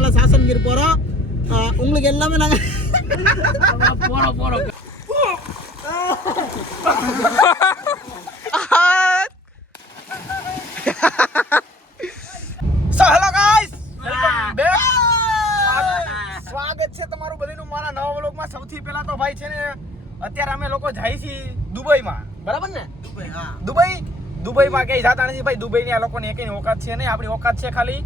அதனால சாசன்கிரி போறோம். உங்களுக்கு எல்லாமே நாங்க போறோம். So hello guys, welcome back. સ્વાગત છે તમારું બધાનું મારા નવા વ્લોગમાં. સૌથી પહેલા તો ભાઈ છે ને અત્યારે અમે લોકો જાય છીએ દુબઈમાં, બરાબર ને? દુબઈમાં કઈ જાતા નથી ભાઈ. દુબઈની આ લોકોની એકની ઓકાત છે નહીં, આપણી ઓકાત છે ખાલી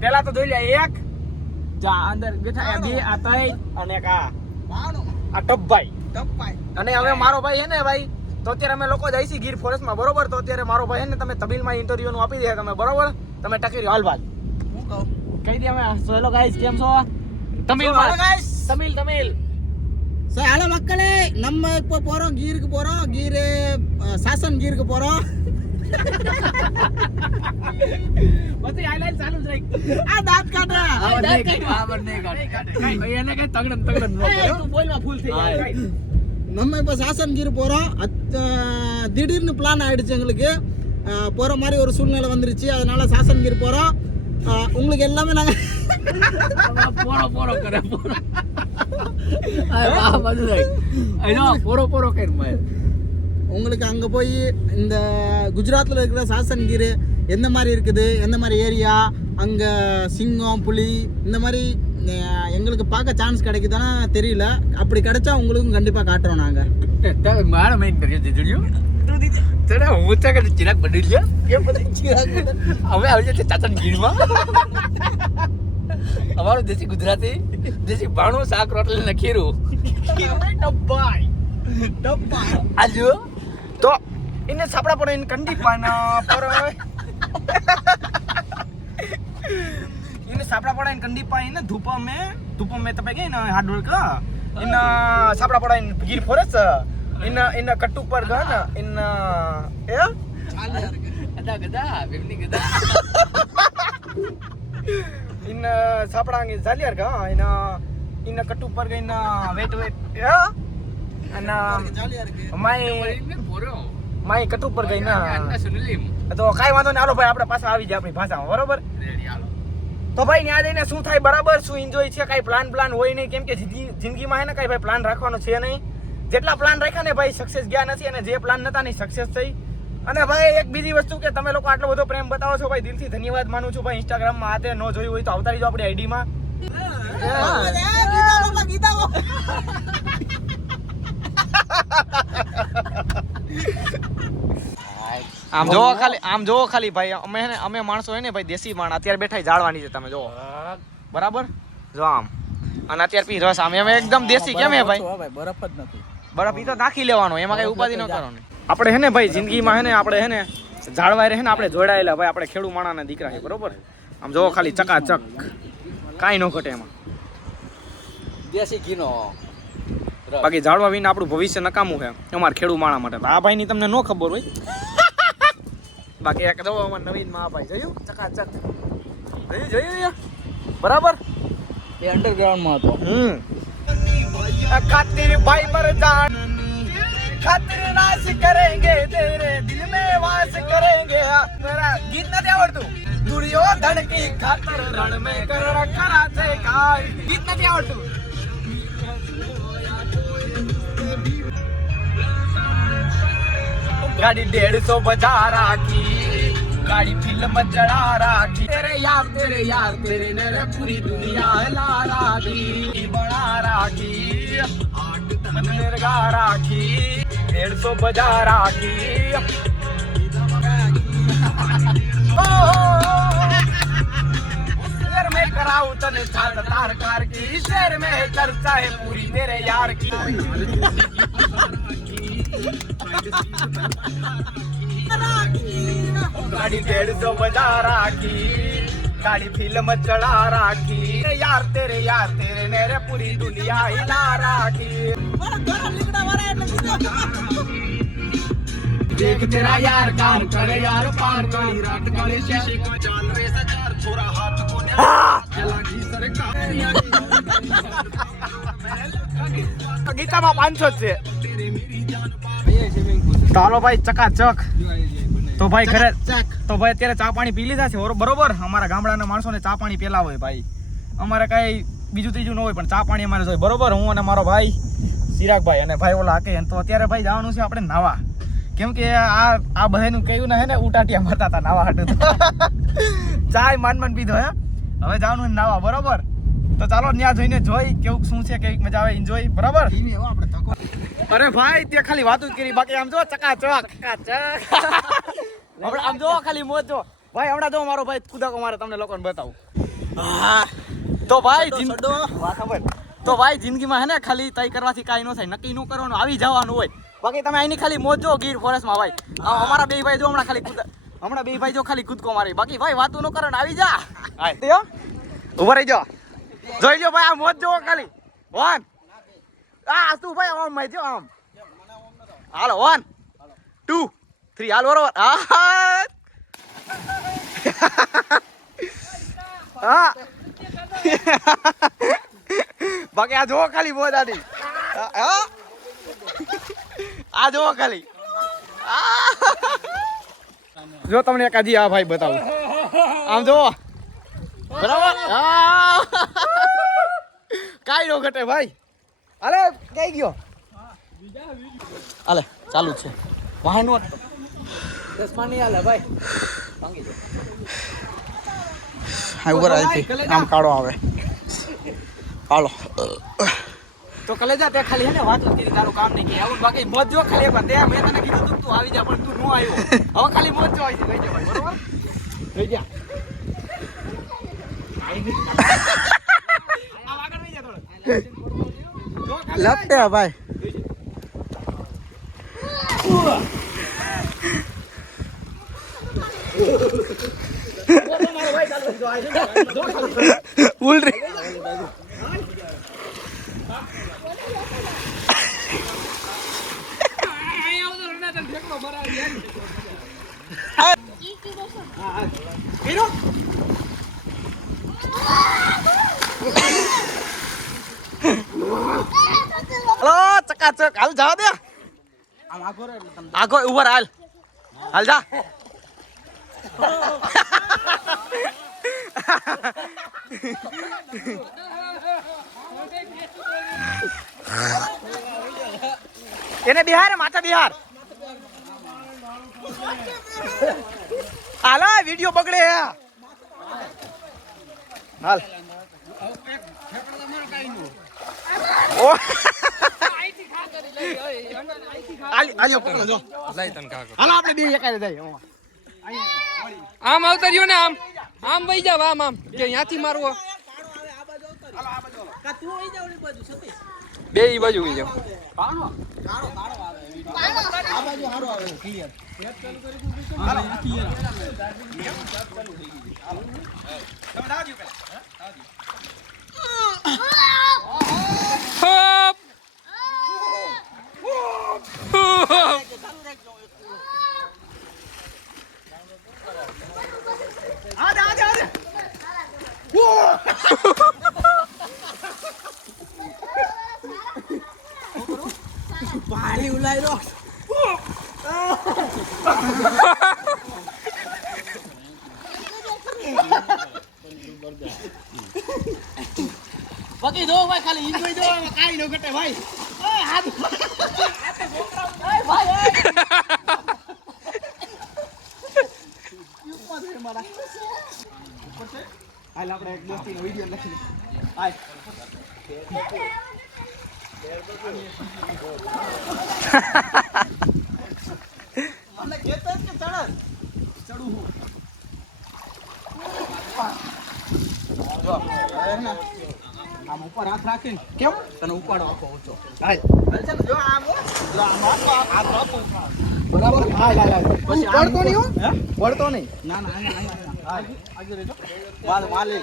પેલા તો જોઈ લે, એક જા અંદર બેઠા બે આ તઈ અને એક આ ટપભાઈ અને હવે મારો ભાઈ છે ને ભાઈ. તો અત્યારે અમે લોકો જઈશી ગીર ફોરેસ્ટમાં, બરોબર? તો અત્યારે મારો ભાઈ છે ને તમે તમિલમાં ઇન્ટરવ્યુ નું આપી દે તમે, બરોબર? તમે ટકી રહ્યો હાલ ભાઈ, હું કહું કહી દે. અમે હેલો ગાઈસ, કેમ છો? તમિલમાં તમિલ ஹலோ மக்களே, நம்ம இப்போ போறோம் கீருக்கு போறோம். கீர் சாசன் கீருக்கு போறோம். மத்த ஹைலைட் ચાલુ જ રાખ. આ દાંત કાઢે એને કઈ તગડન નો તું બોલમાં ફૂલ થઈ જાય. நம்ம இப்போ சாசன் கீர் போறோம். திடீர்னு பிளான் ஆயிடுச்சு எங்களுக்கு. போற மாதிரி ஒரு சூழ்நிலை வந்துருச்சு, அதனால சாசன் கீர் போறோம். உங்களுக்கு எல்லாமே நாங்க போறோம் உங்களுக்கு அங்க போய் இந்த குஜராத்ல இருக்கிற சாசன்கிர் எந்த மாதிரி இருக்குது, எந்த மாதிரி ஏரியா, அங்க சிங்கம் புலி இந்த மாதிரி எங்களுக்கு பார்க்க சான்ஸ் கிடைக்குதானா தெரியல. அப்படி கிடைச்சா உங்களுக்கும் கண்டிப்பா காட்டுறோம் நாங்க. Tidak, હું તો કદી ચિરાગ બની લ્યો. કેમ બની ચિરાગ? હવે આવી જશે ચાચનગીરમાં. અમારું દેશી ગુજરાતી દેશી ભાણું શાક રોટલી ને ખીરું. ડબ્બાઈ આજો તો ઇને સાપડા પર ઇન કંડીપાના પર ઇને સાપડા પડા ઇન કંડીપા ઇને ધૂપ મે તપે ગઈ ને હાર્ડ વર્ક ઇન સાપડા પડા ઇન ગીર ફોરેસ્ટ इन कट्टू पर गन इन ए गदा बेमनी गदा इन सापडांगे जालियर का इन कट्टू पर गइन वेट ए अना माय कट्टू पर गइन तो काई वांधो ने. हालो भाई આપણે પાછા આવી જાય આપણી ભાષામાં, બરોબર? તો ભાઈ ન્યા જઈને શું થાય બરાબર, શું એન્જોય છે, કાઈ પ્લાન હોય નહીં. કેમ કે જિંદગીમાં હે ને કાઈ ભાઈ પ્લાન રાખવાનો છે નહીં. જેટલા પ્લાન રાખ્યા ને ભાઈ સક્સેસ ગયા નથી, અને જે પ્લાન નતા ને સક્સેસ થઈ. અને ભાઈ એક બીજી વસ્તુ કે તમે લોકો આટલો બધો પ્રેમ બતાવો છો ભાઈ, દિલથી ધન્યવાદ માનું છું ભાઈ. ઇન્સ્ટાગ્રામમાં આ તે નો જોયું હોય તો આવતા રહીજો આપણી આઈડીમાં. આમ જોવો ખાલી ભાઈ, અમે માણસો હે ને ભાઈ દેશી માણ અત્યારે બેઠા જાળવાની છે, તમે જોવો બરાબર? જો આમ અને અત્યારે પી રસ આમ એકદમ દેશી. કેમ હે ભાઈ? બરફ જ નથી, બરફ ઈ તો નાખી લેવાનો, એમાં કઈ ઉપાધિ ન કરવાની. આપણે હે ને ભાઈ જિંદગીમાં હે ને આપણે હે ને જાળવાય રહે ને આપણે જોડાયેલા ભાઈ. આપણે ખેડૂ માણાના દીકરા છે, બરોબર? આમ જોવો ખાલી ચકાચક, કાંઈ ન ઘટે એમાં, દેશી ઘીનો. બાકી જાળવા વિના આપણું ભવિષ્ય નકામું છે અમારા ખેડૂ માણા માટે. આ ભાઈ ની તમને ન ખબર હોય, બાકી એક જો અમાર નવીનમાં આ ભાઈ જોયું ચકાચક જોયું બરાબર? ये अंडरग्राउंड में तो खातिर भाई मर जान खातिर नाश करेंगे तेरे दिल में वास करेंगे. मेरा गीत નથી આવડતું. दुर्योधन की खातिर रण में करण करा थे काय. गीत નથી આવડતું. गाड़ी 150 बजा राखी, गाड़ी फिल्म चढ़ा राखी. तेरे यार तेरे ने पूरी दुनिया हिला राखी, बड़ा राखी मंदिर गा राखी, 150 बजा राखी. शेर में कराऊ तने छाड़ तार कार की, शेर में चर्चा है पूरी तेरे यार की. गाड़ी 150 बजा राखी, गाड़ी फिल्म चढ़ा राखी. यार तेरे ने रे पूरी दुनिया हिला राखी. देख तेरा यार कार करे यार पार काली रात काली शीशी को जान रे सचार छोरा हाथ को ने चला की सरकार. ગીતામાં 500 છે. ચાલો ભાઈ ચકાચક તો ભાઈ ઘરે તો ભાઈ અત્યારે ચા પાણી પી લીધા છે બરોબર. અમારા ગામડાના માણસોને ચા પાણી પેલા હોય ભાઈ, અમારે કઈ બીજું ત્રીજું ન હોય, પણ ચા પાણી અમારે જોઈએ બરોબર. હું અને મારો ભાઈ ચિરાગભાઈ અને ભાઈ ઓલા હાકે, તો અત્યારે ભાઈ જવાનું છે આપણે નાવા, કેમ કે આ બધાનું કહ્યું ને હે ને ઉટાટિયા મારતા હતા નાવા હાટું. ચાય માંડ પીધો હે, હવે જવાનું નાવા બરોબર. તો ચાલો ત્યાં જોઈને જોઈ કેવું શું છે, કેવી મજા આવે, એન્જોય બરાબર. અરે ભાઈ તે ખાલી વાતો કરી, બાકી આમ જો ચકાચક આપણે આમ જો ખાલી મોજ જો ભાઈ. હમણાં જો મારો ભાઈ કુદાકો મારે, તમને લોકોને બતાવું. તો ભાઈ તો ભાઈ જિંદગીમાં હે ને ખાલી તય કરવાથી કાંઈ ન થાય, નક્કી ન કરવાનું, આવી જવાનું હોય. બાકી તમે અહીંની ખાલી મોજ જો ગીર ફોરેસ્ટમાં ભાઈ. અમારા બે ભાઈ જો હમણાં બે ભાઈ જો ખાલી કૂદકો મારી, બાકી ભાઈ વાતું ન કરો ને આવી જા. ઉભા રહી જાઓ, જોઈ લો ભાઈ આ મોજ જો ખાલી. 1 તું ભાઈ આમ માહિતી આમ હાલો 1 2 3 હાલ બરોબર. હા બાકી આ જોવો ખાલી મોજ આની, આ જોવો ખાલી. જો તમને એક હજી આ ભાઈ બતાવું, આમ જોવો બરાબર. કાઈ નો ઘટે ભાઈ. અરે કઈ ગયો, અલે ચાલુ જ છે વાહન નો દસમા નહીં હાલે ભાઈ. ઉપર આમ કાળો આવે હાલો. તો કલેજા તે ખાલી હે ને વાતો કરી, તારું કામ નહીં કે આવું, બાકી મોજ જો ખાલી એકવાર તે મેં તને કીધું તું આવી જા, પણ તું ન આવ્યો. હવે ખાલી મોજ જો આવી છે, ગઈ જા ભાઈ બરોબર, ગઈ જા. આ આગળ વઈ જા થોડો લપટે ભાઈ. ઉલ રે હલો ચકાચક હાલ જવા દે. આગો ઉપર હાલ હાલ જા. એને બિહાર માથા બિહાર હાલ વિડિયો બગડે હાલ. આમ આવતા રહ્યો ને, આમ વહી જાવ, આમ કે અહીંયાથી મારવો બે ઈ બાજુ વહી જાવ. પાણી ઉલાઈ રો. બાકી જો ભાઈ ખાલી એન્જોય જો, કાઈ નો ઘટે ભાઈ. હાથ ભાઈ મારા હાલ આપણે એક દોસ્તીનો વિડિયો લખી હાય. મને કહેતા કે ચડું હું આમ ઉપર હાથ રાખીને કેમ તને ઉપાડો આપો ઊંચો. હાલ ચાલ જો આમ હાથ આપો બરાબર. હાલ હાલ હાલ પછી પડતો નહીં હો, હે પડતો નહીં. ના ના હાલ આગળ રહેજો, વાલ લે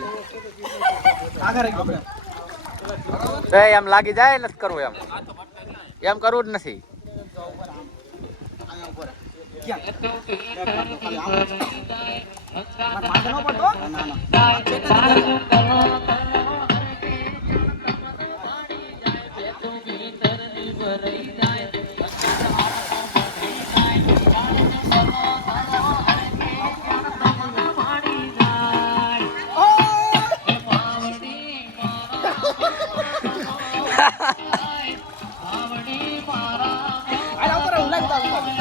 આગળ રહી ગયો. એમ લાગી જાય નથી કરવું, એમ કરવું જ નથી. માથે ન પડતો. ના ના